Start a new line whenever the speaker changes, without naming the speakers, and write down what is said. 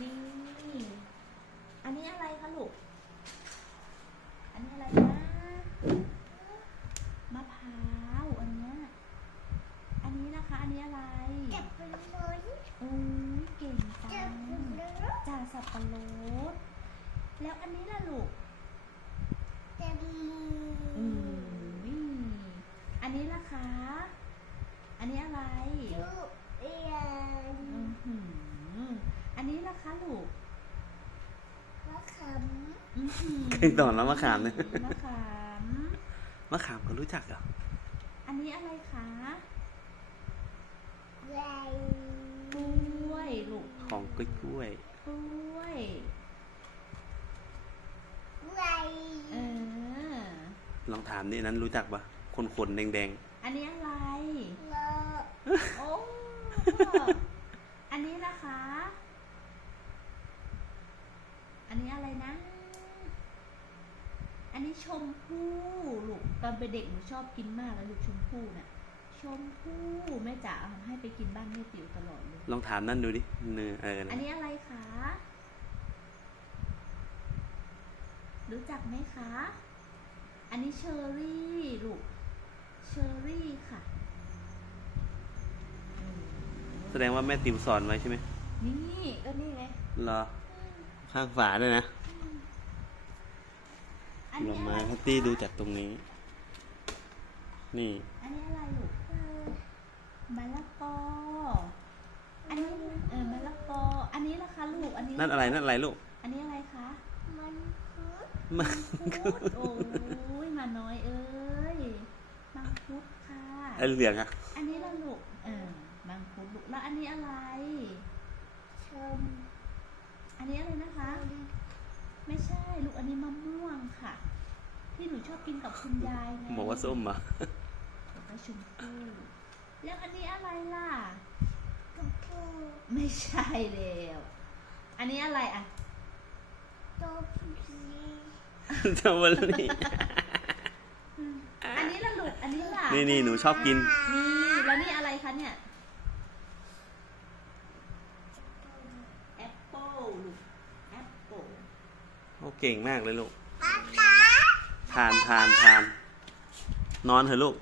นี่ อันนี้อะไรคะลูก อันนี้อะไรนะมะพร้าวอันเนี้ยอันนี้นะคะ อันนี้อะไร
จับเป็นเลย
อืมเก่งจั
จับ
ง
เป็นเลย
จ่าสับปะรด แล้วอันนี้ล่ะลูก
จับมือ
อืมอันนี้ล่ะคะ อันนี้อะไร
ลูกเอียน
อือหืออั นนี้ล่ะคะลูก
มะขาม
อื้อหือ
เคยสอนแล้วมะขามเนี่ย
มะขาม
มะขามเขารู้จักเหรอ
อันนี้อะไรคะ
ไร
กล้วยลูก
ของกล้วยกล้วย
กล้วย
ไร
เออ
ลองถามนี่นั้นรู้จักปะคนขนๆแดง
อันนี้อะไร
เลอ
โอ้ อันนี้นะคะ อั นนี้อะไรนะ อันนี้ชมพู่ลูกตอนเป็นเด็กหนูชอบกินมากแล้วลูกชมพู่น่ะ ชมพู่แม่จ๋าเอาให้ไปกินบ้านแม่ติ๋วตลอดเลย
ๆลองถามนั่นดูดิเนื้อเออ
อั
นะ
นนี้อะไรคะ รู้จักไหมคะ อันนี้เชอร์รี่ลูก เชอร์รี่ค่ะอืม
แสดงว่าแม่ติวสอนไว้ใช่ไหม
นี่ก็นี่ไง
เหรอ ข้างฝาด้วยนะ
อัน
ล
นี้
ง
อะ
มา
ไร
ให้ตี้ดูจากตรงนี้ นี่
อันนี้อะไรลูกมะละกอ อันนี้เออมะละกอ อันนี้ล่ะคะลูก อันนี้
นั่นอะไรนั่นอะไรลูก
อันนี้อะไรคะ
มันคุด
มัน
พุดโอ้ยมาน้อยเอ้ย มังคุดค่ะ
ไอเหลืองอะ
อันนี้ละลูก เออ มังคุดลูก แล้วอันนี้อะไร
ชม
อันนี้อะไรนะคะ ไม่ใช่ลูก อันนี้มะม่วงค่ะ ที่หนูชอบกินกับคุณยายไง
บอกว่าส้มเหรอะ
แล้วก็ชมพู่แล้วอันนี้อะไรล่ะ
กระพู
ไม่ใช่แล้วอันนี้อะไรอะ
โตพี
เจ้าวันนี้
อันนี้ละลูกอันนี้ล่ะ
นี่นี่หนูชอบกิน
นี่แล้วนี่อะไรคะเนี่ยแอปเปิลลูกแอปเปิล
โอ้เก่งมากเลยลูก
ป๊าป๊า
ทานทานทาน นอนเถอะลูก